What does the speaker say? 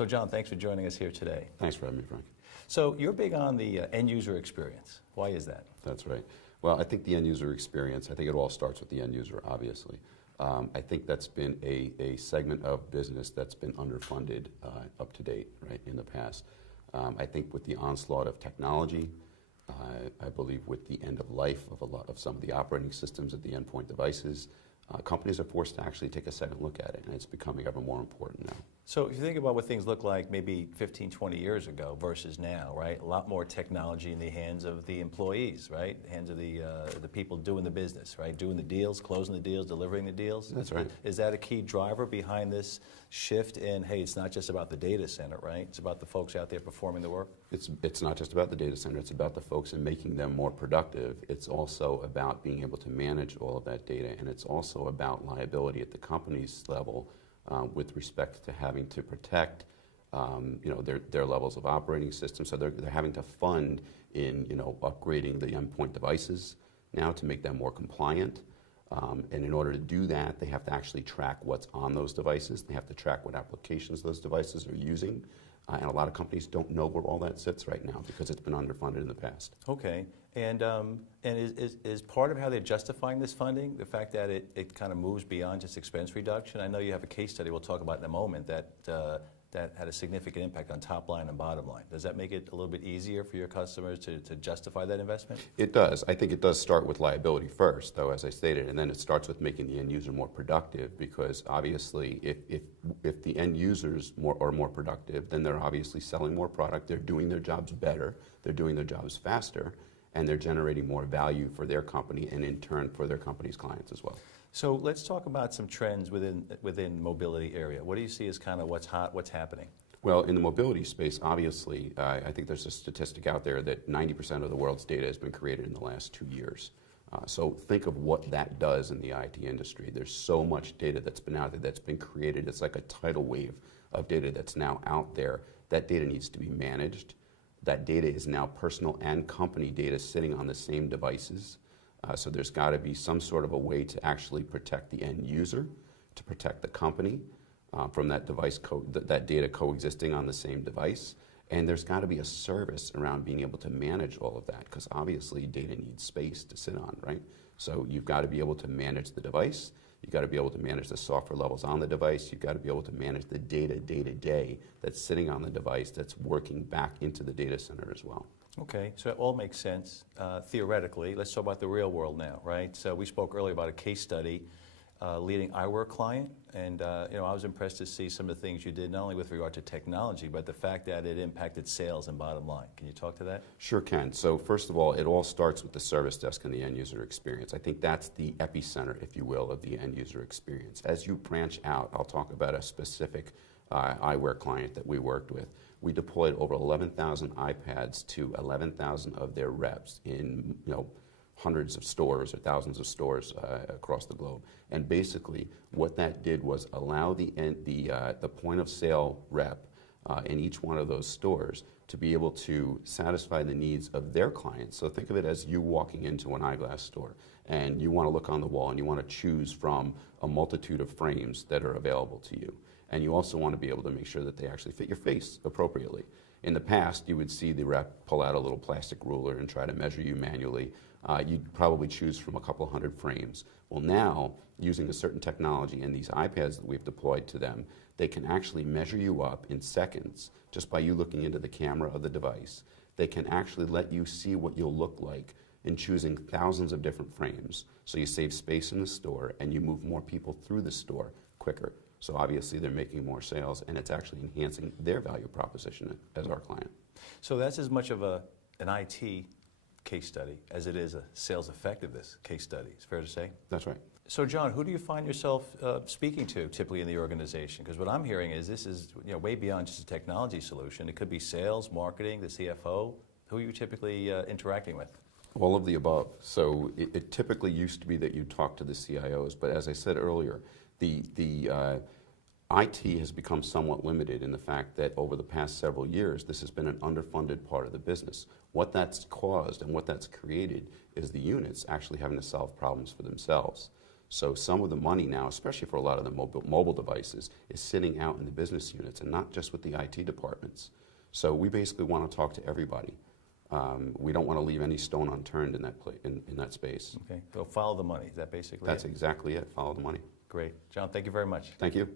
So John, thanks for joining us here today. Thanks for having me, Frank. So you're big on the end user experience. Why is that? That's right. Well, I think the end user experience, I think it all starts with the end user, obviously. I think that's been a segment of business that's been underfunded up to date, right, in the past. I think with the onslaught of technology, I believe with the end of life of some of the operating systems at the endpoint devices, companies are forced to actually take a second look at it, and it's becoming ever more important now. So if you think about what things look like maybe 15, 20 years ago versus now, right? A lot more technology in the hands of the employees, right? Hands of the people doing the business, right? Doing the deals, closing the deals, delivering the deals. That's right. Is that a key driver behind this shift in, hey, it's not just about the data center, right? It's about the folks out there performing the work? It's not just about the data center, it's about the folks and making them more productive. It's also about being able to manage all of that data, and it's also about liability at the company's level with respect to having to protect their levels of operating systems. So they're having to fund in upgrading the endpoint devices now to make them more compliant. And in order to do that, they have to actually track what's on those devices. They have to track what applications those devices are using. And a lot of companies don't know where all that sits right now because it's been underfunded in the past. Okay, and is part of how they're justifying this funding the fact that it kind of moves beyond just expense reduction? I know you have a case study we'll talk about in a moment that had a significant impact on top line and bottom line. Does that make it a little bit easier for your customers to justify that investment? It does. I think it does start with liability first, though, as I stated, and then it starts with making the end user more productive, because obviously if the end users are more productive, then they're obviously selling more product, they're doing their jobs better, they're doing their jobs faster, and they're generating more value for their company and in turn for their company's clients as well. So let's talk about some trends within mobility area. What do you see as kind of what's hot, what's happening? Well, in the mobility space, obviously, I think there's a statistic out there that 90% of the world's data has been created in the last 2 years. So think of what that does in the IT industry. There's so much data that's been out there that's been created. It's like a tidal wave of data that's now out there. That data needs to be managed. That data is now personal and company data sitting on the same devices. So there's got to be some sort of a way to actually protect the end user, to protect the company from that that data coexisting on the same device. And there's got to be a service around being able to manage all of that, because obviously data needs space to sit on, right? So you've got to be able to manage the device. You've got to be able to manage the software levels on the device. You've got to be able to manage the data day-to-day that's sitting on the device that's working back into the data center as well. Okay, so it all makes sense theoretically. Let's talk about the real world now, right? So we spoke earlier about a case study, leading eyewear client, and I was impressed to see some of the things you did, not only with regard to technology, but the fact that it impacted sales and bottom line. Can you talk to that? Sure can. So first of all, it all starts with the service desk and the end user experience. I think that's the epicenter, if you will, of the end user experience. As you branch out, I'll talk about a specific eyewear client that we worked with. We deployed over 11,000 iPads to 11,000 of their reps in hundreds of stores or thousands of stores across the globe. And basically, what that did was allow the point of sale rep in each one of those stores to be able to satisfy the needs of their clients. So think of it as you walking into an eyeglass store, and you want to look on the wall and you want to choose from a multitude of frames that are available to you. And you also want to be able to make sure that they actually fit your face appropriately. In the past, you would see the rep pull out a little plastic ruler and try to measure you manually. You'd probably choose from a couple hundred frames. Well, now, using a certain technology and these iPads that we've deployed to them, they can actually measure you up in seconds just by you looking into the camera of the device. They can actually let you see what you'll look like in choosing thousands of different frames. So you save space in the store and you move more people through the store quicker. So obviously they're making more sales, and it's actually enhancing their value proposition as our client. So that's as much of an IT case study as it is a sales effectiveness case study. It's fair to say? That's right. So John, who do you find yourself speaking to typically in the organization? Because what I'm hearing is this is way beyond just a technology solution. It could be sales, marketing, the CFO. Who are you typically interacting with? All of the above. So it typically used to be that you talk to the CIOs, but as I said earlier, the IT has become somewhat limited in the fact that over the past several years, this has been an underfunded part of the business. What that's caused and what that's created is the units actually having to solve problems for themselves. So some of the money now, especially for a lot of the mobile devices, is sitting out in the business units and not just with the IT departments. So we basically want to talk to everybody. We don't want to leave any stone unturned in that, in that space. Okay, so follow the money, is that basically That's it? exactly it, follow the money. Great. John, thank you very much. Thank you.